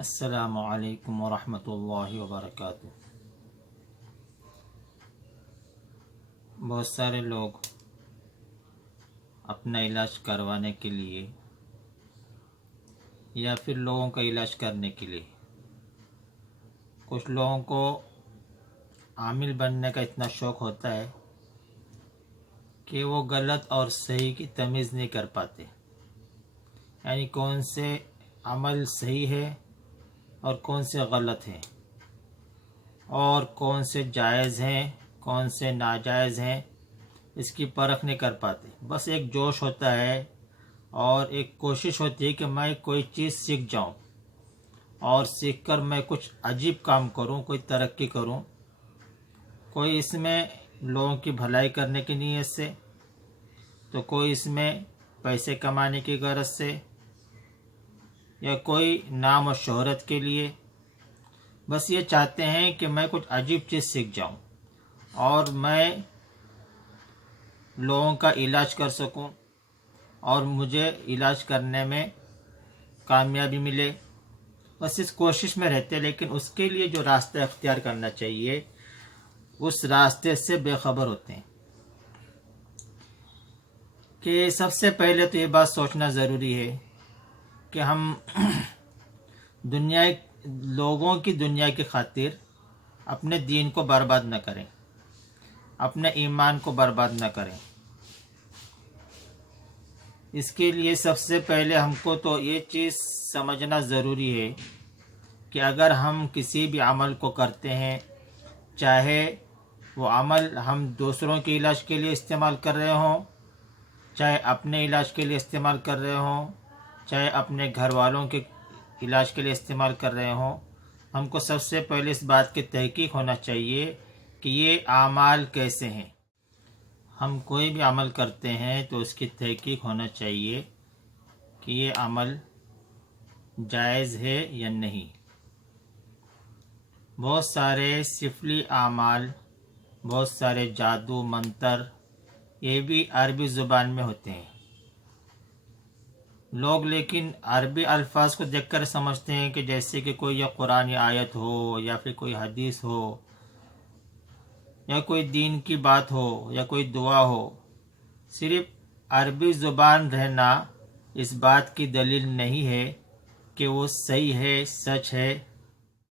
अस्सलामु अलैकुम वरहमतुल्लाहि वबरकातुह। बहुत सारे लोग अपना इलाज करवाने के लिए या फिर लोगों का इलाज करने के लिए, कुछ लोगों को आमिल बनने का इतना शौक़ होता है कि वो गलत और सही की तमीज़ नहीं कर पाते। यानी कौन से अमल सही है और कौन से गलत हैं, और कौन से जायज़ हैं कौन से नाजायज़ हैं, इसकी परख नहीं कर पाते। बस एक जोश होता है और एक कोशिश होती है कि मैं कोई चीज़ सीख जाऊं और सीख कर मैं कुछ अजीब काम करूं, कोई तरक्की करूं, कोई इसमें लोगों की भलाई करने की नीयत से, तो कोई इसमें पैसे कमाने की गरज से, या कोई नाम और शोहरत के लिए। बस ये चाहते हैं कि मैं कुछ अजीब चीज़ सीख जाऊं और मैं लोगों का इलाज कर सकूं और मुझे इलाज करने में कामयाबी मिले। बस इस कोशिश में रहते, लेकिन उसके लिए जो रास्ता अख्तियार करना चाहिए उस रास्ते से बेखबर होते हैं। कि सबसे पहले तो ये बात सोचना ज़रूरी है कि हम लोगों की दुनिया की खातिर अपने दीन को बर्बाद न करें, अपने ईमान को बर्बाद न करें। इसके लिए सबसे पहले हमको तो ये चीज़ समझना ज़रूरी है कि अगर हम किसी भी अमल को करते हैं, चाहे वो अमल हम दूसरों के इलाज के लिए इस्तेमाल कर रहे हों, चाहे अपने इलाज के लिए इस्तेमाल कर रहे हों, चाहे अपने घर वालों के इलाज के लिए इस्तेमाल कर रहे हों, हमको सबसे पहले इस बात की तहकीक होना चाहिए कि ये आमाल कैसे हैं। हम कोई भी अमल करते हैं तो उसकी तहकीक होना चाहिए कि ये अमल जायज़ है या नहीं। बहुत सारे सिफली आमाल, बहुत सारे जादू मंतर, ये भी अरबी ज़ुबान में होते हैं। लोग लेकिन अरबी अल्फाज को देखकर समझते हैं कि जैसे कि कोई या कुरानी आयत हो या फिर कोई हदीस हो या कोई दीन की बात हो या कोई दुआ हो। सिर्फ अरबी ज़ुबान रहना इस बात की दलील नहीं है कि वो सही है, सच है